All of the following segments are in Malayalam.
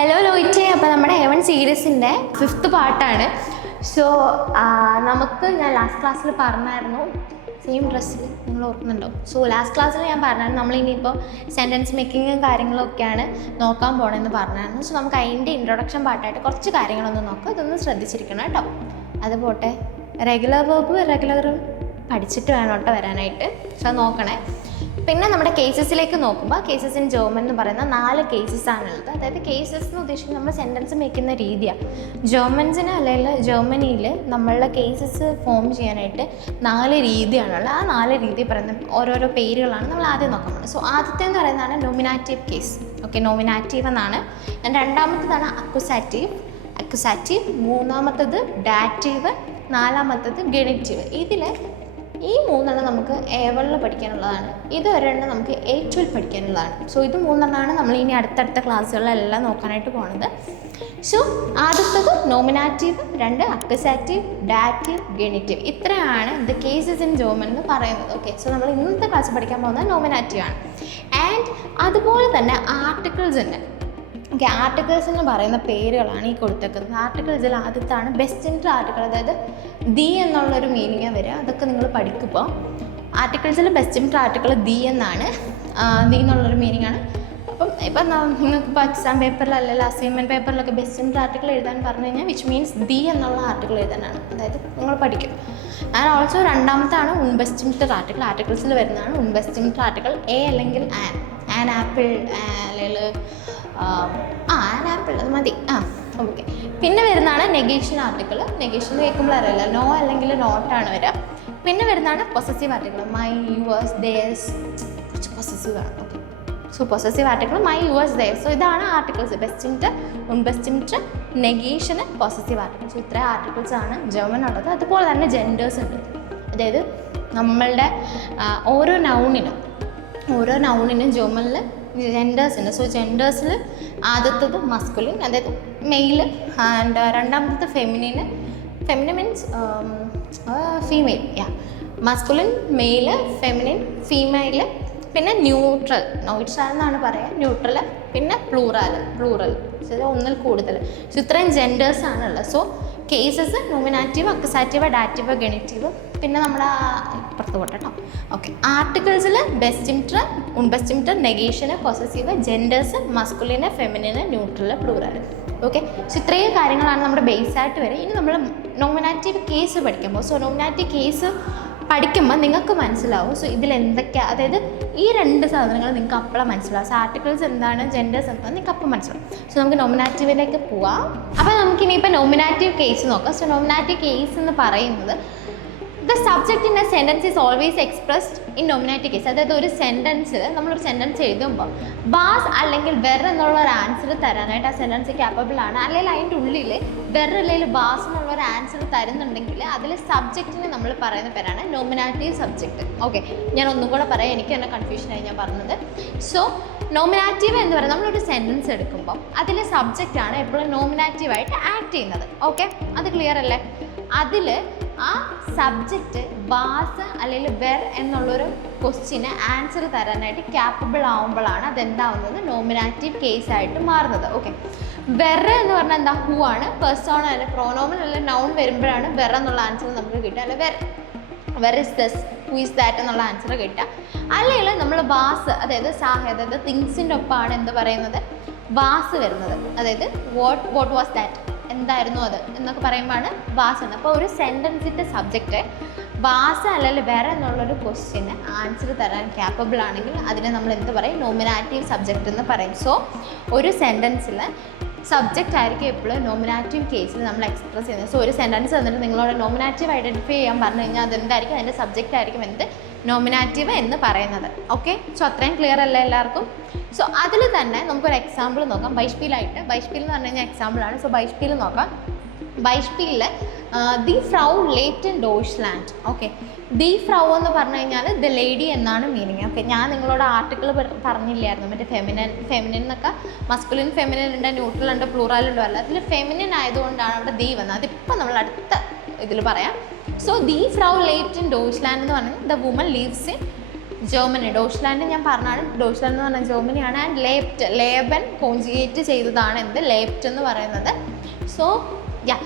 ഹലോ ലോയിറ്റേ, അപ്പോൾ നമ്മുടെ ഹെവൻ സീരീസിൻ്റെ 5th പാർട്ടാണ്. സോ നമുക്ക് ഞാൻ ലാസ്റ്റ് ക്ലാസ്സിൽ പറഞ്ഞായിരുന്നു, സെയിം ഡ്രസ്സിൽ നിങ്ങൾ ഓർക്കുന്നുണ്ടോ? സോ ലാസ്റ്റ് ക്ലാസ്സിൽ ഞാൻ പറഞ്ഞായിരുന്നു നമ്മളിനിയിപ്പോൾ സെൻറ്റൻസ് മേക്കിങ്ങും കാര്യങ്ങളൊക്കെയാണ് നോക്കാൻ പോകണമെന്ന് പറഞ്ഞായിരുന്നു. സോ നമുക്ക് അതിൻ്റെ ഇൻട്രൊഡക്ഷൻ പാർട്ടായിട്ട് കുറച്ച് കാര്യങ്ങളൊന്നും നോക്കാം. ഇതൊന്ന് ശ്രദ്ധിച്ചിരിക്കണം കേട്ടോ. അത് പോട്ടെ, റെഗുലർ വേർബ് ഇറഗുലറും പഠിച്ചിട്ട് വേണം കേട്ടോ വരാനായിട്ട്. സോ നോക്കണേ. പിന്നെ നമ്മുടെ കേസസിലേക്ക് നോക്കുമ്പോൾ കേസസ് ഇൻ ജർമ്മൻ എന്ന് പറയുന്ന 4 കേസസ് ആണുള്ളത്. അതായത് കേസസ് എന്ന് ഉദ്ദേശിക്കുന്നത് നമ്മൾ സെൻറ്റൻസ് മേക്കുന്ന രീതിയാണ്. ജർമ്മൻസിന് അല്ലെങ്കിൽ ജർമ്മനിയിൽ നമ്മളുടെ കേസസ് ഫോം ചെയ്യാനായിട്ട് 4 രീതിയാണുള്ളത്. ആ 4 രീതി പറയുന്ന ഓരോരോ പേരുകളാണ് നമ്മൾ ആദ്യം നോക്കാൻ പോകുന്നത്. സോ ആദ്യത്തെ എന്ന് പറയുന്നതാണ് നോമിനാറ്റീവ് കേസ്. ഓക്കെ, നോമിനാറ്റീവ് എന്നാണ്. രണ്ടാമത്തേതാണ് അക്യുസാറ്റീവ്, മൂന്നാമത്തത് ഡാറ്റീവ്, നാലാമത്തത് ഗെനിറ്റീവ്. ഇതിൽ ഈ 3 നമുക്ക് A1 പഠിക്കാനുള്ളതാണ്. ഇത് ഒരെണ്ണം നമുക്ക് A2 പഠിക്കാനുള്ളതാണ്. സോ ഇത് 3 നമ്മൾ ഇനി അടുത്തടുത്ത ക്ലാസ്സുകളിലെല്ലാം നോക്കാനായിട്ട് പോകുന്നത്. സോ ആദ്യത്തത് നോമിനാറ്റീവ്, 2 അക്യുസാറ്റീവ്, ഡാറ്റീവ്, ഗെനിറ്റീവ്. ഇത്രയാണ് ദ കേസസ് ഇൻ ജർമ്മൻ എന്ന് പറയുന്നത്. ഓക്കെ, സോ നമ്മൾ ഇന്നത്തെ ക്ലാസ് പഠിക്കാൻ പോകുന്നത് നോമിനാറ്റീവ് ആണ്. ആൻഡ് അതുപോലെ തന്നെ ആർട്ടിക്കിൾസ് ഉണ്ട്. ഓക്കെ, ആർട്ടിക്കിൾസ് എന്ന് പറയുന്ന പേരുകളാണ് ഈ കൊടുത്തേക്കുന്നത്. ആർട്ടിക്കിൾസിൽ ആദ്യത്താണ് ബെസ്റ്റ് ഇൻറ്റർ ആർട്ടിക്കിൾ. അതായത് ദി എന്നുള്ളൊരു മീനിങ്ങാണ് വരിക. അതൊക്കെ നിങ്ങൾ പഠിക്കുമ്പോൾ ആർട്ടിക്കിൾസിൽ ബെസ്റ്റ് ഇൻറ്റർ ആർട്ടിക്കിൾ ദി എന്നാണ്. ദി എന്നുള്ളൊരു മീനിങ് ആണ്. അപ്പം ഇപ്പം നിങ്ങൾക്കിപ്പോൾ എക്സാം പേപ്പറിൽ അല്ലെങ്കിൽ അസൈൻമെൻറ്റ് പേപ്പറിലൊക്കെ ബെസ്റ്റ് ഇൻറ്റർ ആർട്ടിക്കിൾ എഴുതാൻ പറഞ്ഞു കഴിഞ്ഞാൽ വിച്ച് മീൻസ് ദി എന്നുള്ള ആർട്ടിക്കിൾ എഴുതാനാണ്. അതായത് നിങ്ങൾ പഠിക്കും. ആൻഡ് ഓൾസോ രണ്ടാമത്താണ് ഉൺബെസ്റ്റ് ഇൻറ്റർ ആർട്ടിക്കിൾ. ആർട്ടിക്കിൾസിൽ വരുന്നതാണ് ഉൺബെസ്റ്റ് ഇൻറ്റർ ആർട്ടിക്കിൾ. എ അല്ലെങ്കിൽ ആൻ ആപ്പിൾ അല്ലെങ്കിൽ ആൻ ആപ്പിൾ, അത് മതി. ഓക്കെ, പിന്നെ വരുന്നതാണ് നെഗേഷൻ ആർട്ടിക്കിൾ. നെഗേഷൻ കേൾക്കുമ്പോൾ അറിയില്ല, നോ അല്ലെങ്കിൽ നോട്ടാണ് വരിക. പിന്നെ വരുന്നതാണ് possessive article. My, yours, theirs. കുറച്ച് പൊസസീവ് ആണ്. Okay, so possessive article my, yours, theirs. So ഇതാണ് ആർട്ടിക്കിൾസ്. ബെസ്റ്റ് ഇൻറ്റർ, ഉൺബെസ്റ്റ് ഇൻറ്റർ, നെഗേഷന്, പൊസസീവ് ആർട്ടിക്കിൾസ്. ഇത്ര ആർട്ടിക്കിൾസ് ആണ് ജർമ്മൻ ഉള്ളത്. അതുപോലെ തന്നെ ജെൻഡേഴ്സ് ഉണ്ട്. അതായത് നമ്മളുടെ ഓരോ നൗണിനും ജർമ്മനിൽ ജെൻഡേഴ്സ് ഉണ്ട്. സോ ജെൻഡേഴ്സിൽ ആദ്യത്തത് മസ്കുലിൻ, അതായത് മെയിൽ. ആൻഡ് രണ്ടാമത്തത് feminine means female. Masculine, male, feminine, female. പിന്നെ ന്യൂട്രൽ എന്നാണ് പറയുക, ന്യൂട്രൽ. പിന്നെ പ്ലൂറൽ, ഒന്നിൽ കൂടുതൽ. സോ ഇത്രയും ജെൻഡേഴ്സ് ആണുള്ളത്. So cases nominative, accusative, dative, genitive. പിന്നെ നമ്മുടെ ഇപ്പുറത്ത് പോട്ടോ. ഓക്കെ, ആർട്ടിക്കിൾസിൽ ബെസ്റ്റ് ഇൻറ്റർ, ഉൺബെസ്റ്റ് ഇൻറ്റർ, negation, possessive, genders, masculine, feminine, neutral, plural. Okay, so ഇത്രയും കാര്യങ്ങളാണ് നമ്മുടെ ബേസായിട്ട് വരിക. ഇനി നമ്മൾ നോമിനാറ്റീവ് കേസ് പഠിക്കുമ്പോൾ, സോ നോമിനാറ്റീവ് കേസ് പഠിക്കുമ്പോൾ നിങ്ങൾക്ക് മനസ്സിലാവും. സോ ഇതിലെന്തൊക്കെയാണ്, അതായത് ഈ 2 സാധനങ്ങൾ നിങ്ങൾക്ക് അപ്പോഴാണ് മനസ്സിലാവും. സോ ആർട്ടിക്കിൾസ് എന്താണ്, ജെൻഡേഴ്സ് എന്താണ് നിങ്ങൾക്ക് അപ്പം മനസ്സിലാവും. സോ നമുക്ക് നോമിനാറ്റീവിലേക്ക് പോവാം. അപ്പോൾ നമുക്കിനിയിപ്പോൾ നോമിനാറ്റീവ് കേസ് നോക്കാം. സോ നോമിനാറ്റീവ് കേസ് എന്ന് പറയുന്നത് the subject in A sentence is always expressed in nominative case. അതായത് ഒരു സെൻറ്റൻസിൽ നമ്മളൊരു സെൻറ്റൻസ് എഴുതുമ്പോൾ ബാസ് അല്ലെങ്കിൽ വെർ എന്നുള്ള ഒരു ആൻസർ തരാനായിട്ട് ആ സെൻറ്റൻസ് ക്യാപ്പബിൾ ആണ്. അല്ലെങ്കിൽ അതിൻ്റെ ഉള്ളിൽ വെർ അല്ലെങ്കിൽ ബാസ് എന്നുള്ള ഒരു ആൻസർ തരുന്നുണ്ടെങ്കിൽ അതിൽ സബ്ജക്റ്റിന് നമ്മൾ പറയുന്ന പേരാണ് നോമിനാറ്റീവ് സബ്ജക്റ്റ്. ഓക്കെ, ഞാൻ ഒന്നും കൂടെ പറയാം, എനിക്ക് തന്നെ കൺഫ്യൂഷനായി ഞാൻ പറഞ്ഞത്. സോ നോമിനാറ്റീവ് എന്ന് പറയുന്നത് നമ്മളൊരു സെൻറ്റൻസ് എടുക്കുമ്പോൾ അതിൽ സബ്ജക്റ്റാണ് എപ്പോഴും നോമിനാറ്റീവായിട്ട് ആക്ട് ചെയ്യുന്നത്. ഓക്കെ, അത് ക്ലിയർ അല്ലേ? അതിൽ ആ സബ്ജക്റ്റ് ബാസ് അല്ലെങ്കിൽ വെർ എന്നുള്ളൊരു ക്വസ്റ്റ്യന് ആൻസർ തരാനായിട്ട് ക്യാപ്പബിൾ ആവുമ്പോഴാണ് അതെന്താവുന്നത്, നോമിനാറ്റീവ് കേസായിട്ട് മാറുന്നത്. ഓക്കെ, വെർ എന്ന് പറഞ്ഞാൽ എന്താ, ഹൂ ആണ്. പേഴ്സൺ അല്ലെ പ്രോനോമൻ അല്ലെങ്കിൽ നൗൺ വരുമ്പോഴാണ് വെർ എന്നുള്ള ആൻസർ നമുക്ക് കിട്ടുക. അല്ലെ വെർ ഇസ് ദസ്, ഹൂ ഇസ് ദാറ്റ് എന്നുള്ള ആൻസർ കിട്ടുക. അല്ലെങ്കിൽ നമ്മൾ ബാസ്, അതായത് അതായത് തിങ്സിൻ്റെ ഒപ്പമാണ് എന്ത് പറയുന്നത്, ബാസ് വരുന്നത്. അതായത് വാട്ട് വാസ് ദാറ്റ്, എന്തായിരുന്നു അത് എന്നൊക്കെ പറയുമ്പോഴാണ് ബാസ് എന്ന്. അപ്പോൾ ഒരു സെൻറ്റൻസിൻ്റെ സബ്ജക്റ്റ് ബാസ് അല്ലെങ്കിൽ വേറെ എന്നുള്ളൊരു ക്വസ്റ്റ്യന് ആൻസർ തരാൻ ക്യാപ്പബിൾ ആണെങ്കിൽ അതിനെ നമ്മൾ എന്ത് പറയും, നോമിനാറ്റീവ് സബ്ജക്റ്റ് എന്ന് പറയും. സോ ഒരു സെൻറ്റൻസിൽ സബ്ജക്റ്റ് ആയിരിക്കും എപ്പോഴും നോമിനാറ്റീവ് കേസിൽ നമ്മൾ എക്സ്പ്രസ് ചെയ്യുന്നത്. സോ ഒരു സെൻറ്റൻസ് തന്നിട്ട് നിങ്ങളോട് നോമിനാറ്റീവ് ഐഡൻറ്റിഫൈ ചെയ്യാൻ പറഞ്ഞു കഴിഞ്ഞാൽ അതെന്തായിരിക്കും, അതിൻ്റെ സബ്ജക്റ്റ് ആയിരിക്കും എന്ത്, നോമിനാറ്റീവ് എന്ന് പറയുന്നത്. ഓക്കെ, സോ അത്രയും ക്ലിയർ അല്ലേ എല്ലാവർക്കും? സോ അതിൽ തന്നെ നമുക്കൊരു എക്സാമ്പിൾ നോക്കാം. ബൈഷ്പീലായിട്ട്, ബൈഷ്പീൽ എന്ന് പറഞ്ഞു കഴിഞ്ഞാൽ എക്സാമ്പിളാണ്. സോ ബൈഷ്പീൽ നോക്കാം. ബൈഷ്പീലിൽ ദി ഫ്രൗ ലേറ്റൻ ഡോയ്ച്ച്ലാൻഡ്. ഓക്കെ, ദി ഫ്രൗ എന്ന് പറഞ്ഞു കഴിഞ്ഞാൽ ദ ലേഡി എന്നാണ് മീനിങ്. ഓക്കെ, ഞാൻ നിങ്ങളോട് ആർട്ടിക്കിൾ പറഞ്ഞില്ലായിരുന്നു, മറ്റേ ഫെമിനിൻ എന്നൊക്കെ മസ്കുലിൻ, ഫെമിനിൻ ഉണ്ട്, ന്യൂട്രൽ ഉണ്ട്, പ്ലൂറൽ ഉണ്ട്. അല്ല, അതിൽ ഫെമിനിൻ ആയതുകൊണ്ടാണ് അവിടെ ദി വന്നത്. അതിപ്പോൾ നമ്മൾ അടുത്ത ഇതിൽ പറയാം. സോ ദി ഫ്രൗ ലേറ്റ് ഇൻ ഡോയ്ച്ച്ലാൻഡ് എന്ന് പറഞ്ഞാൽ the woman lives in Germany. ഡോച്ച്ലാൻഡ് ഞാൻ പറഞ്ഞാണ്, ഡോച്ച്ലാൻഡ് എന്ന് പറഞ്ഞാൽ ജർമ്മനിയാണ്. ആൻഡ് ലേപ്റ്റ്, ലേബൻ കോൺജുഗേറ്റ് ചെയ്തതാണ് എന്ത് ലേപ്റ്റ് എന്ന് പറയുന്നത്. സോ യാ,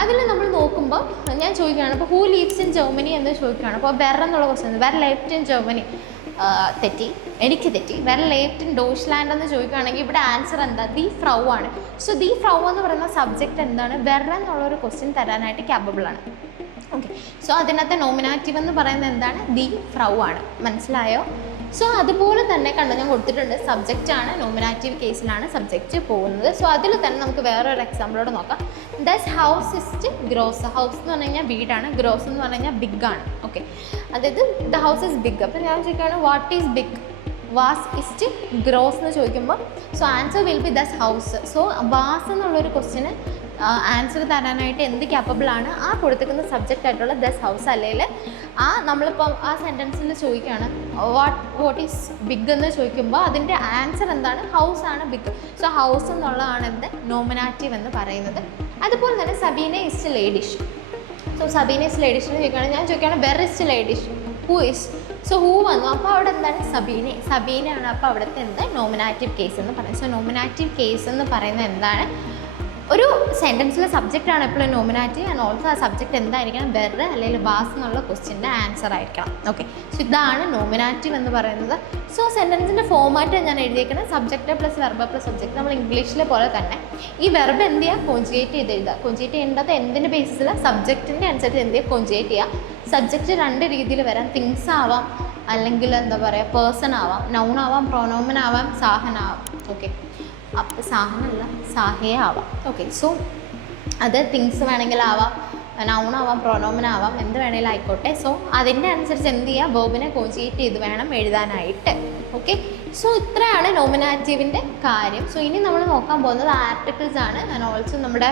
അതിൽ നമ്മൾ നോക്കുമ്പോൾ ഞാൻ ചോദിക്കുകയാണ്, ഇപ്പോൾ ഹൂ ലീവ്സ് ഇൻ ജർമ്മനി എന്ന് ചോദിക്കുകയാണ്. അപ്പോൾ വെർ എന്നുള്ള ക്വസ്റ്റ്യൻ, വെർ ലേപ്റ്റ് ഇൻ ജർമ്മനി, തെറ്റി, എനിക്ക് തെറ്റി. വെർ ലേപ്റ്റ് ഇൻ ഡോച്ച്ലാൻഡ് എന്ന് ചോദിക്കുകയാണെങ്കിൽ ഇവിടെ ആൻസർ എന്താ, ദി ഫ്രൗ ആണ്. സോ ദി ഫ്രൗ എന്ന് പറയുന്ന സബ്ജക്റ്റ് എന്താണ്, വെർ എന്നുള്ളൊരു ക്വസ്റ്റ്യൻ തരാനായിട്ട് ക്യാപ്പബിൾ ആണ്. ഓക്കെ, സോ അതിനകത്തെ നോമിനാറ്റീവ് എന്ന് പറയുന്നത് എന്താണ്, ദി ഫ്രൗ ആണ്. മനസ്സിലായോ? സോ അതുപോലെ തന്നെ കണ്ടു ഞാൻ കൊടുത്തിട്ടുണ്ട്, സബ്ജക്റ്റ് ആണ്, നോമിനാറ്റീവ് കേസിലാണ് സബ്ജക്റ്റ് പോകുന്നത്. സോ അതിൽ തന്നെ നമുക്ക് വേറൊരു എക്സാമ്പിളോട് നോക്കാം. ദസ് ഹൗസ് ഇസ്റ്റ് ഗ്രോസ്. ഹൗസ് എന്ന് പറഞ്ഞു കഴിഞ്ഞാൽ വീടാണ്, ഗ്രോസ് എന്ന് പറഞ്ഞു കഴിഞ്ഞാൽ ബിഗ് ആണ്. ഓക്കെ, അതായത് ദ ഹൗസ് ഇസ് ബിഗ്. അപ്പോൾ ഞാൻ ചോദിക്കുകയാണ് വാട്ട് ഈസ് ബിഗ്, വാസ് ഇസ്റ്റ് ഗ്രോസ് എന്ന് ചോദിക്കുമ്പോൾ സോ ആൻസർ വിൽ ബി ദസ് ഹൗസ്. സോ വാസ് എന്നുള്ളൊരു ക്വസ്റ്റിന് ആൻസർ തരാനായിട്ട് എന്ത് ക്യാപ്പബിൾ ആണ്, ആ കൊടുത്തിരിക്കുന്ന സബ്ജക്റ്റ് ആയിട്ടുള്ള ദസ് ഹൗസ്. അല്ലെങ്കിൽ നമ്മളിപ്പോൾ ആ സെൻറ്റൻസിൽ ചോദിക്കുകയാണ് വാട്ട് ഈസ് ബിഗ് എന്ന് ചോദിക്കുമ്പോൾ അതിൻ്റെ ആൻസർ എന്താണ്, ഹൗസ് ആണ് ബിഗ്. സോ ഹൗസ് എന്നുള്ളതാണ് എന്ത്, നോമിനാറ്റീവ് എന്ന് പറയുന്നത്. അതുപോലെ തന്നെ സബീന ഇസ് ലേഡിഷ്. സോ സബീന ഇസ് ലേഡിഷ് എന്ന് ചോദിക്കുകയാണെങ്കിൽ ഞാൻ ചോദിക്കുകയാണ് വെർ ഇസ് ലേഡിഷ്, ഹൂ ഇസ്. സോ ഹൂ വന്നു, അപ്പോൾ അവിടെ എന്താണ്, സബീനയാണ്. അപ്പോൾ അവിടുത്തെ എന്ത്, നോമിനാറ്റീവ് കേസ് എന്ന് പറയുന്നത്. സോ നോമിനാറ്റീവ് കേസ് എന്ന് പറയുന്നത് എന്താണ്, ഒരു സെൻറ്റൻസിലെ സബ്ജക്റ്റാണ് എപ്പോഴും നോമിനാറ്റീവ്. ആൻഡ് ഓൾസോ ആ സബ്ജക്റ്റ് എന്തായിരിക്കണം, വെർ അല്ലെങ്കിൽ വാസ് എന്നുള്ള ക്വസ്റ്റ്യൻ്റെ ആൻസർ ആയിരിക്കണം. ഓക്കെ, സോ ഇതാണ് നോമിനാറ്റീവ് എന്ന് പറയുന്നത്. സോ സെൻറ്റൻസിൻ്റെ ഫോമാറ്റ് ഞാൻ എഴുതിയേക്കുന്നത് subject plus verb plus subject. നമ്മൾ ഇംഗ്ലീഷിലെ പോലെ തന്നെ ഈ വെർബ് എന്ത് ചെയ്യുക, കോൺജുഗേറ്റ് ചെയ്ത് എഴുതുക. കോൺജുഗേറ്റ് ചെയ്യേണ്ടത് എന്തിൻ്റെ ബേസിസിലാണ്, സബ്ജക്റ്റിൻ്റെ അനുസരിച്ച് എന്ത് ചെയ്യുക, കോൺജുഗേറ്റ് ചെയ്യുക. സബ്ജക്റ്റ് രണ്ട് രീതിയിൽ വരാം, തിങ്സ് ആവാം, അല്ലെങ്കിൽ എന്താ പറയുക പേഴ്സൺ ആവാം, നൗൺ ആവാം, പ്രൊനോമൻ ആവാം, സാഹന ആവാം. ഓക്കെ, അപ്പോൾ സാഹനല്ല സാഹയെ ആവാം. ഓക്കെ, സോ അത് തിങ്സ് വേണമെങ്കിലാവാം, നൗൺ ആവാം, പ്രൊനോമൻ ആവാം, എന്ത് വേണമെങ്കിലും ആയിക്കോട്ടെ. സോ അതിൻ്റെ അനുസരിച്ച് എന്ത് ചെയ്യുക, വേർബിനെ കോൺജുഗേറ്റ് ചെയ്ത് വേണം എഴുതാനായിട്ട്. ഓക്കെ, സോ ഇത്രയാണ് നോമിനാറ്റീവിൻ്റെ കാര്യം. സോ ഇനി നമ്മൾ നോക്കാൻ പോകുന്നത് ആർട്ടിക്കിൾസ് ആണ്. ആൻഡ് ഓൾസോ നമ്മുടെ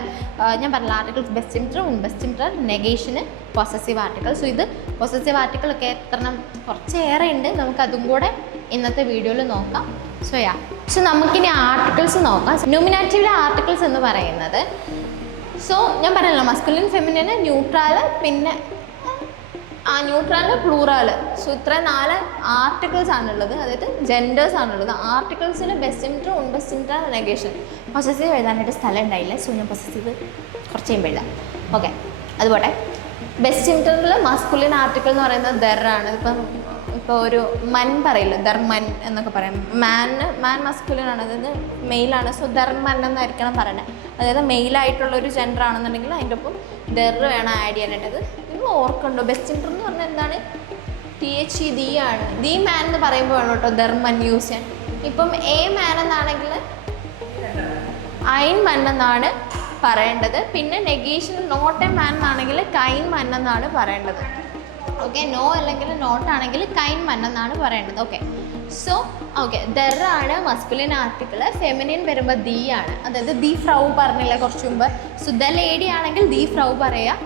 ഞാൻ പറഞ്ഞ ആർട്ടിക്കിൾസ് ബെസ്റ്റിംറ്റർ, ഉൺബെസ്റ്റിംറ്റർ, നെഗേഷന്, പൊസസീവ് ആർട്ടിക്കിൾ. സോ ഇത് പൊസസീവ് ആർട്ടിക്കിളൊക്കെ എത്രണ്ണം, കുറച്ചേറെ ഉണ്ട്, നമുക്കതും കൂടെ ഇന്നത്തെ വീഡിയോയിൽ നോക്കാം. സോ സോ നമുക്കിനി ആർട്ടിക്കിൾസ് നോക്കാം. നോമിനാറ്റീവിലെ ആർട്ടിക്കിൾസ് എന്ന് പറയുന്നത്, സോ ഞാൻ പറഞ്ഞല്ലോ മസ്കുലിൻ, ഫെമിനിന്, ന്യൂട്രാല്, പിന്നെ ന്യൂട്രാല്, പ്ലൂറാല്. സോ ഇത്ര 4 ആർട്ടിക്കിൾസ് ആണുള്ളത്, അതായത് ജെൻഡേഴ്സ് ആണുള്ളത്. ആർട്ടിക്കിൾസിൽ ബെസ്റ്റിംറ്റർ, ഉൺബെസ്റ്റിംറ്റർ, നെഗേഷൻ. പൊസസീവ് എഴുതാനായിട്ട് സ്ഥലം ഉണ്ടായില്ല, സോ ഞാൻ പൊസസീവ് കുറച്ച് കഴിയുമ്പോൾ എഴുതാം. ഓക്കെ, അതുപോലെ ബെസ്റ്റിംറ്ററിൽ മസ്കുലിൻ ആർട്ടിക്കിൾ എന്ന് പറയുന്നത് ദർ ആണ്. ഇപ്പോൾ ഒരു മൻ പറയില്ല, ദർമൻ എന്നൊക്കെ പറയാം. മാൻ മസ്കുലിനാണ്, അതായത് മെയിലാണ്. സോ ദർമൻ എന്നായിരിക്കണം പറയണത്. അതായത് മെയിലായിട്ടുള്ളൊരു ജെൻഡർ ആണെന്നുണ്ടെങ്കിൽ അതിൻ്റെ ഒപ്പം ദർ വേണം ആഡ് ചെയ്യാനായിട്ടത്. നിങ്ങൾ ഓർക്കണ്ടോ, ബെസ്റ്റിംറ്റർ എന്ന് പറഞ്ഞാൽ എന്താണ്, THE ദി ആണ്. ദി മാൻ എന്ന് പറയുമ്പോൾ വേണം കേട്ടോ ദർമൻ യൂസ് ചെയ്യാൻ. ഇപ്പം എ മാൻ എന്നാണെങ്കിൽ ഐൻ മൻ എന്നാണ് പറയേണ്ടത്. പിന്നെ നെഗേഷൻ നോട്ട് എ മാൻ എന്നാണെങ്കിൽ കൈൻ മൻ എന്നാണ് പറയേണ്ടത്. ഓക്കെ, നോ അല്ലെങ്കിൽ നോട്ട് ആണെങ്കിൽ കൈൻ മൻ എന്നാണ് പറയേണ്ടത്. ഓക്കെ, സോ ഓക്കെ, ദർ ആണ് മസ്കുലിൻ ആർട്ടിക്കിൾ. ഫെമിനിൻ വരുമ്പോൾ ദി ആണ്, അതായത് ദി ഫ്രൗ പറഞ്ഞില്ല കുറച്ച് മുമ്പ്. സോ ദ ലേഡി ആണെങ്കിൽ ദി ഫ്രൗ പറയുക.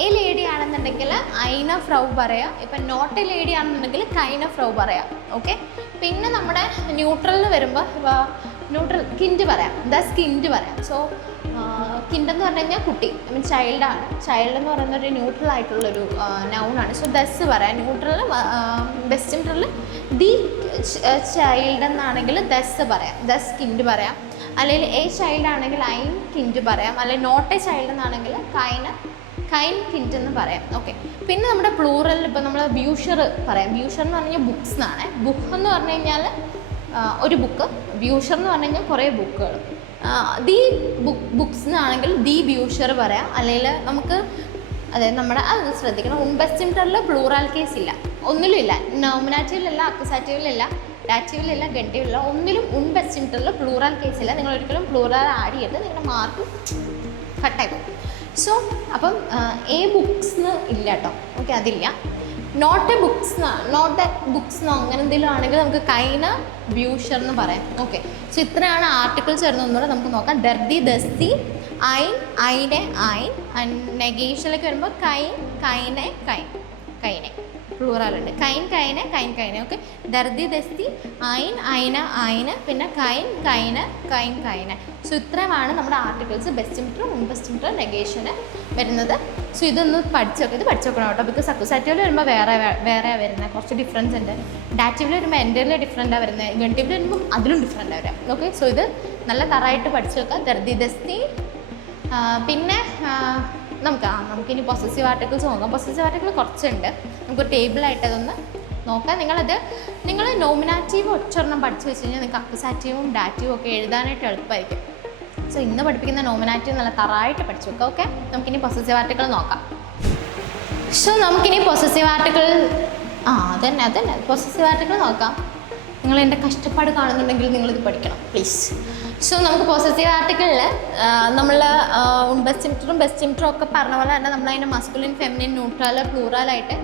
എ ലേഡി ആണെന്നുണ്ടെങ്കിൽ ഐന ഫ്രൗ പറയാം. ഇപ്പം നോട്ട് എ ലേഡി ആണെന്നുണ്ടെങ്കിൽ കൈന ഫ്രൗ പറയാം. ഓക്കെ, പിന്നെ നമ്മുടെ ന്യൂട്രലിന് വരുമ്പോൾ ന്യൂട്രൽ കിൻഡ് പറയാം, ദസ് കിൻഡ് പറയാം. സോ കിൻഡ് എന്ന് പറഞ്ഞു കഴിഞ്ഞാൽ കുട്ടി, ഐ മീൻ ചൈൽഡാണ്. ചൈൽഡ് എന്ന് പറയുന്ന ഒരു ന്യൂട്രൽ ആയിട്ടുള്ളൊരു നൗണാണ്. സോ ദസ് പറയാം. ന്യൂട്രൽ ബെസ്റ്റിംറ്ററിൽ ദി ചൈൽഡ് എന്നാണെങ്കിൽ ദസ് പറയാം, ദസ് കിൻഡ് പറയാം. അല്ലെങ്കിൽ എ ചൈൽഡ് ആണെങ്കിൽ ഐൻ കിൻഡ് പറയാം. അല്ലെങ്കിൽ നോട്ട് എ ചൈൽഡ് എന്നാണെങ്കിൽ കൈൻ കിൻഡ് എന്ന് പറയാം. ഓക്കെ, പിന്നെ നമ്മുടെ പ്ലൂറലിൽ ഇപ്പോൾ നമ്മൾ ബ്യൂഷർ പറയാം. ബ്യൂഷർ എന്ന് പറഞ്ഞു കഴിഞ്ഞാൽ ബുക്സ് എന്നാണ്. ബുക്ക് എന്ന് പറഞ്ഞു കഴിഞ്ഞാൽ ഒരു ബുക്ക്, ബ്യൂഷർ എന്ന് പറഞ്ഞു കഴിഞ്ഞാൽ കുറേ ബുക്കുകൾ. ദി ബുക്സ് എന്നാണെങ്കിൽ ദി ബ്യൂഷർ പറയാം. അല്ലെങ്കിൽ നമുക്ക് അതായത് നമ്മുടെ അത് ശ്രദ്ധിക്കണം, ഉൺബെസ്റ്റിംറ്ററിൽ പ്ലൂറൽ കേസ് ഇല്ല, ഒന്നിലും ഇല്ല. നോമിനാറ്റീവിലല്ല, അക്യുസാറ്റീവിലല്ല, ഡാറ്റീവിലല്ല, ഗഡ്ഡീവിലല്ല, ഒന്നിലും ഉൺബെസ്റ്റിംറ്ററിൽ പ്ലൂറൽ കേസ് ഇല്ല. നിങ്ങൾ ഒരിക്കലും പ്ലൂറൽ ആഡ് ചെയ്ത് നിങ്ങളുടെ മാർക്ക് കട്ടായി പോകും. സോ അപ്പം എ ബുക്സ് ഇല്ല കേട്ടോ. ഓക്കെ, അതില്ല. നോട്ട് എ ബുക്സ് അങ്ങനെ എന്തെങ്കിലും ആണെങ്കിൽ നമുക്ക് കൈന ബ്യൂഷർ എന്ന് പറയാം. ഓക്കെ, സോ ഇത്രയാണ് ആർട്ടിക്കിൾസ് വരുന്നത്. ഒന്നുകൂടെ നമുക്ക് നോക്കാം. ദർദി, ദസ്തി, ഐൻ, ഐനെ, ഐൻ. ആൻഡ് നെഗേഷനിലേക്ക് വരുമ്പോൾ കൈൻ, കൈനെ, കൈനെ. പ്ലൂറലുണ്ട്. കൈൻ കൈന് കൈൻ കൈന്. ഓക്കെ, ദർദി ദസ്തി ഐൻ ഐന ഐന്, പിന്നെ കൈൻ കൈന് കൈൻ കൈന്. സോ ഇത്രയുമാണ് നമ്മുടെ ആർട്ടിക്കിൾസ് ബെസ്റ്റ് ഇൻട്രോ, മുൻബെസ്റ്റ് ഇൻട്രോ, നെഗേഷന് വരുന്നത്. സോ ഇതൊന്ന് ഇത് പഠിച്ചു വെക്കണം കേട്ടോ. ബിക്കോസ് അക്യൂസാറ്റീവിൽ വരുമ്പോൾ വേറെ വരുന്നത്, കുറച്ച് ഡിഫറൻസ് ഉണ്ട്. ഡാറ്റീവിൽ വരുമ്പോൾ എൻ്റെയിൽ ഡിഫറൻറ്റാണ് വരുന്നത്, ഇൻവെൻറ്റീവിൽ വരുമ്പോൾ അതിലും ഡിഫറൻറ്റാണ് വരാം. ഓക്കെ, സോ ഇത് നല്ല തറായിട്ട് പഠിച്ചു വെക്കാം. ദർദി ദസ്തി. പിന്നെ നമുക്കിനി പൊസസീവ് ആർട്ടിക്കിൾസ് നോക്കാം. പൊസസീവ് ആർട്ടിക്കിൾ കുറച്ചുണ്ട്, നമുക്കൊരു ടേബിളായിട്ട് അതൊന്ന് നോക്കാം. നിങ്ങൾ നോമിനാറ്റീവ് ഒറ്റൊരെണ്ണം പഠിച്ചു വെച്ച് കഴിഞ്ഞാൽ നിങ്ങൾക്ക് അക്യൂസാറ്റീവും ഡാറ്റീവും ഒക്കെ എഴുതാനായിട്ട് എളുപ്പമായിരിക്കും. സോ ഇന്ന് പഠിപ്പിക്കുന്ന നോമിനാറ്റീവ് നല്ല തറായിട്ട് പഠിച്ചു വെക്കാം. ഓക്കെ, നമുക്കിനി പൊസസീവ് ആർട്ടിക്കിൾ നോക്കാം. സോ നമുക്കിനി പൊസസീവ് ആർട്ടിക്കിൾ അതന്നെ പൊസസീവ് ആർട്ടിക്കിൾ നോക്കാം. നിങ്ങൾ എൻ്റെ കഷ്ടപ്പാട് കാണുന്നുണ്ടെങ്കിൽ നിങ്ങളിത് പഠിക്കണം പ്ലീസ്. സോ നമുക്ക് പോസസീവ് ആർട്ടിക്കിളിൽ നമ്മൾ ബെസ്റ്റ് ഇൻട്രോയും ബെസ്റ്റ് ഇൻട്രോ ഒക്കെ പറഞ്ഞ പോലെ തന്നെ നമ്മളതിൻ്റെ മസ്കുലിൻ, ഫെമിനിൻ, ന്യൂട്രൽ, പ്ലൂറലായിട്ട്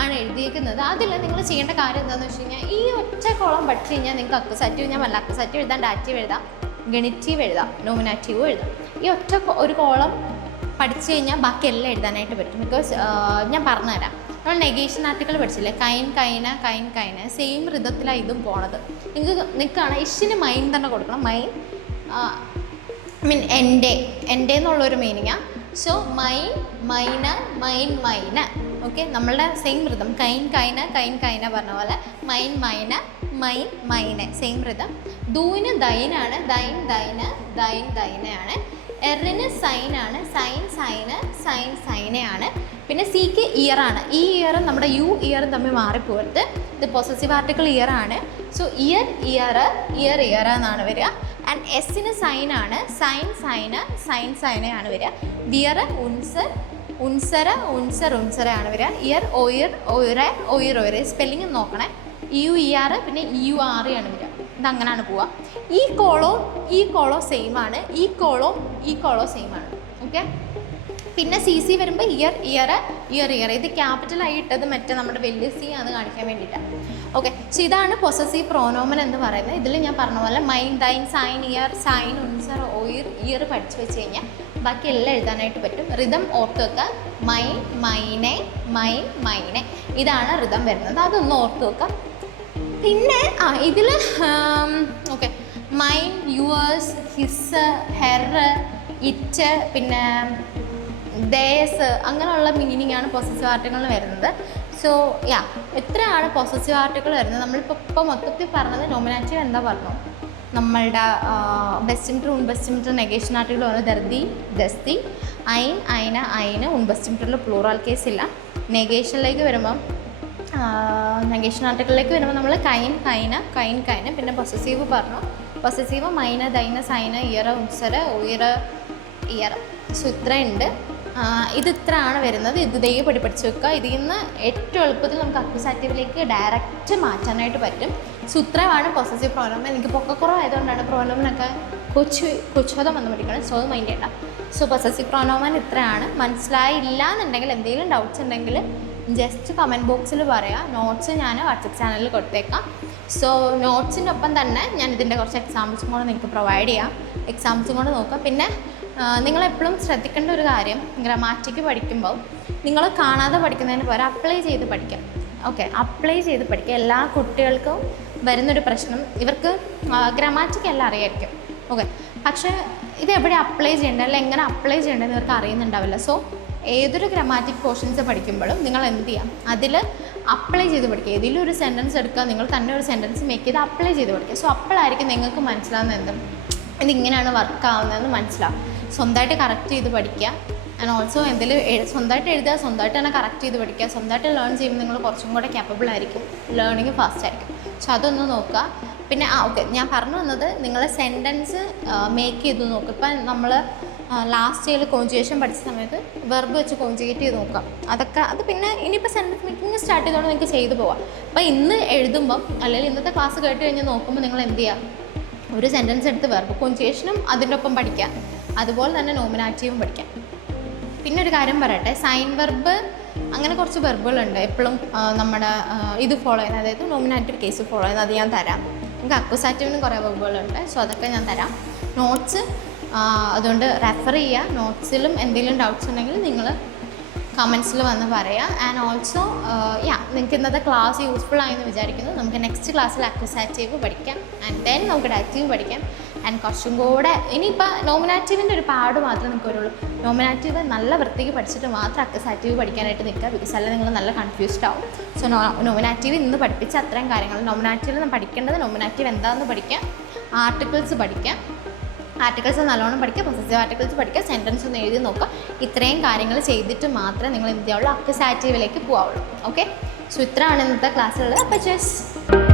ആണ് എഴുതിയിരിക്കുന്നത്. അതിൽ നിങ്ങൾ ചെയ്യേണ്ട കാര്യം എന്താണെന്ന് വെച്ച് കഴിഞ്ഞാൽ ഈ ഒറ്റ കോളം പഠിച്ചു കഴിഞ്ഞാൽ നിങ്ങൾക്ക് അക്യൂസാറ്റീവ്, ഞാൻ വല്ല അക്യൂസാറ്റീവ് എഴുതാം, ഡാറ്റീവ് എഴുതാം, ഗണിറ്റീവ് എഴുതാം, നോമിനാറ്റീവും എഴുതാം. ഈ ഒറ്റ ഒരു കോളം പഠിച്ചു കഴിഞ്ഞാൽ ബാക്കി എല്ലാം എഴുതാനായിട്ട് പറ്റും. ബിക്കോസ് ഞാൻ പറഞ്ഞുതരാം. നമ്മൾ നെഗേഷൻ ആർട്ടിക്കിൾ പഠിച്ചില്ലേ, കൈൻ കൈന കൈൻ കൈന്, സെയിം ഋതത്തിലാണ് ഇതും പോണത്. നിൽക്കുകയാണ് ഇഷിന് മൈൻ തന്നെ കൊടുക്കണം. മൈൻ മീൻ എൻ്റെ എന്നുള്ളൊരു മീനിങ്ങാണ്. സോ മൈൻ മൈന മൈൻ മൈന. ഓക്കെ, നമ്മളുടെ സെയിം ഋതം കൈൻ കൈന കൈൻ കൈന പറഞ്ഞ പോലെ മൈൻ മൈന മൈൻ മൈന സെയിം ഋതം. ദൂവിന് ദൈനാണ്, ദൈൻ ദൈന ദൈൻ ദൈനയാണ്. എറിന് സൈനാണ്, സൈൻ സൈന് സൈൻ സൈനയാണ്. പിന്നെ സിക്ക് ഇയറാണ്. ഈ ഇയറും നമ്മുടെ യു ഇയറും തമ്മിൽ മാറിപ്പോകരുത്. ഇത് പൊസസീവ് ആർട്ടിക്കിൾ ഇയർ ആണ്. സോ ഇയർ എന്നാണ് വരിക. ആൻഡ് എസ്സിന് സൈനാണ്, സൈൻ സൈന് സൈൻ സൈനയാണ് വരിക. വിയർ ഉൻസറാണ് വരിക. ഇയർ ഒയർ സ്പെല്ലിങ് നോക്കണേ. UER പിന്നെ UR ആണ് വരിക. ഇതങ്ങനെയാണ് പോവുക. ഈ കോളോ സെയിം ആണ്, ഈ കോളോ സെയിം ആണ്. ഓക്കെ, പിന്നെ CC വരുമ്പോൾ ഇയർ. ഇത് ക്യാപിറ്റലായി ഇട്ടത് മറ്റേ നമ്മുടെ വലിയ C ആണ് കാണിക്കാൻ വേണ്ടിയിട്ടാണ്. ഓക്കെ, സോ ഇതാണ് പൊസസീവ് പ്രോനോമൻ എന്ന് പറയുന്നത്. ഇതിൽ ഞാൻ പറഞ്ഞ പോലെ മൈൻ, ദൈൻ, സൈൻ, ഇയർ, സൈൻ, ഉൻസർ, ഇയർ പഠിച്ചു വെച്ച് കഴിഞ്ഞാൽ ബാക്കി എല്ലാം എഴുതാനായിട്ട് പറ്റും. ഋതം ഓർത്ത് വെക്കുക. മൈൻ മൈനെ മൈൻ മൈനെ, ഇതാണ് ഋതം വരുന്നത്. അതൊന്ന് ഓർത്ത് വെക്കുക. പിന്നെ ഇതിൽ okay, mine, yours, his, her, it, പിന്നെ ദേസ്, അങ്ങനെയുള്ള മീനിങ് ആണ് പൊസസീവ് ആർട്ടിക്കിളിന് വരുന്നത്. സോ എത്രയാണ് പൊസസീവ് ആർട്ടിക്കിൾ വരുന്നത്? നമ്മളിപ്പോൾ മൊത്തത്തിൽ പറഞ്ഞത് നോമിനാറ്റീവ് എന്താ പറഞ്ഞു, നമ്മളുടെ ബെസ്റ്റ് ഇൻട്രോ, ഉൺബെസ്റ്റ് ഇൻട്രോ, നെഗേഷൻ ആർട്ടിക്കിൾ പറഞ്ഞത് ദർദി ദസ്തി, ഐൻ ഐന ഐന്. ഉൺബെസ്റ്റ് ഇൻട്രോയിൽ പ്ലൂറൽ കേസ് ഇല്ല. നെഗേഷൻ ആർട്ടിക്കിളിലേക്ക് വരുമ്പോൾ നമ്മൾ കൈൻ കൈന്. പിന്നെ പൊസസീവ് പറഞ്ഞു. പൊസസീവ് മൈന, ദൈന, സൈന, ഇയർ, ഉൻസര, ഇയർ. സോ ഇത്രയുണ്ട്. ഇത്രയാണ് വരുന്നത്. ഇത് ദൈവപ്പടി പഠിച്ചു വെക്കുക. ഇതിൽ നിന്ന് ഏറ്റവും എളുപ്പത്തിൽ നമുക്ക് അക്യൂസാറ്റീവിലേക്ക് ഡയറക്റ്റ് മാറ്റാനായിട്ട് പറ്റും. സോ ഇത്രയാണ് പൊസസീവ് പ്രോനോമൻ. എനിക്ക് പൊക്കക്കുറവായതുകൊണ്ടാണ് പ്രോനോമനൊക്കെ കൊച്ചുവധം വന്ന് പഠിക്കണം. സോ അത് മൈൻഡ് ചെയ്യണ്ട. സോ പൊസസീവ് പ്രോനോമൻ ഇത്രയാണ്. മനസ്സിലായില്ല എന്നുണ്ടെങ്കിൽ എന്തെങ്കിലും ഡൗട്ട്സ് ഉണ്ടെങ്കിൽ ജസ്റ്റ് കമൻറ്റ് ബോക്സിൽ പറയാം. നോട്ട്സ് ഞാൻ വാട്സപ്പ് ചാനലിൽ കൊടുത്തേക്കാം. സോ നോട്ട്സിൻ്റെ ഒപ്പം തന്നെ ഞാൻ ഇതിൻ്റെ കുറച്ച് എക്സാമ്പിൾസും കൂടെ നിങ്ങൾക്ക് പ്രൊവൈഡ് ചെയ്യാം. എക്സാമ്പിൾസും കൂടെ നോക്കാം. പിന്നെ നിങ്ങളെപ്പോഴും ശ്രദ്ധിക്കേണ്ട ഒരു കാര്യം, ഗ്രാമാറ്റിക് പഠിക്കുമ്പോൾ നിങ്ങൾ കാണാതെ പഠിക്കുന്നതിന് പകരം അപ്ലൈ ചെയ്ത് പഠിക്കാം. ഓക്കെ, അപ്ലൈ ചെയ്ത് പഠിക്കുക. എല്ലാ കുട്ടികൾക്കും വരുന്നൊരു പ്രശ്നം, ഇവർക്ക് ഗ്രാമാറ്റിക് എല്ലാം അറിയായിരിക്കും. ഓക്കെ, പക്ഷേ ഇത് എവിടെ അപ്ലൈ ചെയ്യേണ്ടത്, അല്ലെങ്കിൽ എങ്ങനെ അപ്ലൈ ചെയ്യേണ്ടതെന്ന് ഇവർക്ക് അറിയുന്നുണ്ടാവില്ല. സോ ഏതൊരു ഗ്രാമാറ്റിക് പോർഷൻസ് പഠിക്കുമ്പോഴും നിങ്ങൾ എന്ത് ചെയ്യാം, അതിൽ അപ്ലൈ ചെയ്ത് പഠിക്കുക. ഏതെങ്കിലും ഒരു സെൻറ്റൻസ് എടുക്കുക, നിങ്ങൾ തന്നെ ഒരു സെൻറ്റൻസ് മേക്ക് ചെയ്ത് അപ്ലൈ ചെയ്ത് പഠിക്കുക. സോ അപ്പോഴായിരിക്കും നിങ്ങൾക്ക് മനസ്സിലാവുന്നത് എന്തും ഇതിങ്ങനെയാണ് വർക്ക് ആവുന്നതെന്ന് മനസ്സിലാവും. സ്വന്തമായിട്ട് കറക്റ്റ് ചെയ്ത് പഠിക്കുക. ആൻഡ് ഓൾസോ എന്തെങ്കിലും സ്വന്തമായിട്ട് എഴുതുക, സ്വന്തമായിട്ട് തന്നെ കറക്റ്റ് ചെയ്ത് പഠിക്കുക. സ്വന്തമായിട്ട് ലേൺ ചെയ്യുമ്പോൾ നിങ്ങൾ കുറച്ചും കൂടെ ക്യാപ്പബിൾ ആയിരിക്കും, ലേണിങ് ഫാസ്റ്റ് ആയിരിക്കും. സോ അതൊന്ന് നോക്കുക. പിന്നെ ഓക്കെ, ഞാൻ പറഞ്ഞു വന്നത് നിങ്ങൾ സെൻറ്റൻസ് മേക്ക് ചെയ്ത് നോക്കുക. ഇപ്പം നമ്മൾ ലാസ്റ്റ് ഇയറിൽ കോൺജുഗേഷൻ പഠിച്ച സമയത്ത് വെർബ് വെച്ച് കോൺജുഗേറ്റ് ചെയ്ത് നോക്കാം. അത് പിന്നെ ഇനിയിപ്പോൾ സെൻറ്റൻസ് മേക്കിങ് സ്റ്റാർട്ട് ചെയ്തോണ്ട് നിങ്ങൾക്ക് ചെയ്തു പോവാം. അപ്പോൾ ഇന്ന് എഴുതുമ്പം അല്ലെങ്കിൽ ഇന്നത്തെ ക്ലാസ് കേട്ട് കഴിഞ്ഞ് നോക്കുമ്പോൾ നിങ്ങൾ എന്ത് ചെയ്യുക, ഒരു സെൻറ്റൻസ് എടുത്ത് വെർബ് കോൺജുഗേഷനും അതിൻ്റെ ഒപ്പം പഠിക്കാം. അതുപോലെ തന്നെ നോമിനാറ്റീവും പഠിക്കാം. പിന്നെ ഒരു കാര്യം പറയട്ടെ, സൈൻ വെർബ് അങ്ങനെ കുറച്ച് വെർബുകളുണ്ട് എപ്പോഴും നമ്മുടെ ഇത് ഫോളോ ചെയ്യുന്നത്, അതായത് നോമിനാറ്റീവ് കേസ് ഫോളോ ചെയ്യുന്നത്. അത് ഞാൻ തരാം. നമുക്ക് അക്യൂസാറ്റീവിനും കുറേ വെർബുകളുണ്ട്. സോ അതൊക്കെ ഞാൻ തരാം. നോട്ട്സ് അതുകൊണ്ട് റെഫർ ചെയ്യുക. നോട്ട്സിലും എന്തെങ്കിലും ഡൗട്ട്സ് ഉണ്ടെങ്കിൽ നിങ്ങൾ കമൻസിൽ വന്ന് പറയാം. ആൻഡ് ഓൾസോ നിങ്ങൾക്ക് ഇന്നത്തെ ക്ലാസ് യൂസ്ഫുൾ ആയെന്ന് വിചാരിക്കുന്നു. നമുക്ക് നെക്സ്റ്റ് ക്ലാസ്സിൽ അക്വസാറ്റീവ് പഠിക്കാം ആൻഡ് ദെൻ നമുക്ക് ഡാറ്റീവ് പഠിക്കാം. ആൻഡ് കുറച്ചും കൂടെ ഇനിയിപ്പോൾ നോമിനാറ്റീവിൻ്റെ ഒരു പാട് മാത്രമേ നിങ്ങൾക്ക് വരുള്ളൂ. നോമിനാറ്റീവ് നല്ല വൃത്തിക്ക് പഠിച്ചിട്ട് മാത്രം അക്വസാറ്റീവ് പഠിക്കാനായിട്ട് നിൽക്കുക. ബിക്കോസ് അല്ല നിങ്ങൾ നല്ല കൺഫ്യൂസ്ഡ് ആവും. സോ നോമിനാറ്റീവ് ഇന്ന് പഠിപ്പിച്ച അത്രയും കാര്യങ്ങൾ. നോമിനാറ്റീവിൽ പഠിക്കേണ്ടത് നോമിനാറ്റീവ് എന്താണെന്ന് പഠിക്കാം, ആർട്ടിക്കിൾസ് പഠിക്കാം, ആർട്ടിക്കിൾസ് നല്ലോണം പഠിക്കുക, പൊസസീവ് ആർട്ടിക്കിൾസ് പഠിക്കുക, സെൻറ്റൻസ് ഒന്ന് എഴുതി നോക്കുക. ഇത്രയും കാര്യങ്ങൾ ചെയ്തിട്ട് മാത്രമേ നിങ്ങൾ എന്ത് ചെയ്യാവുള്ളൂ, അക്വസാറ്റീവിലേക്ക് പോകാവുള്ളൂ. ഓക്കെ, സോ ഇത്രയാണ് ഇന്നത്തെ ക്ലാസ്സിലുള്ളത്. അപ്പോൾ ജസ്റ്റ്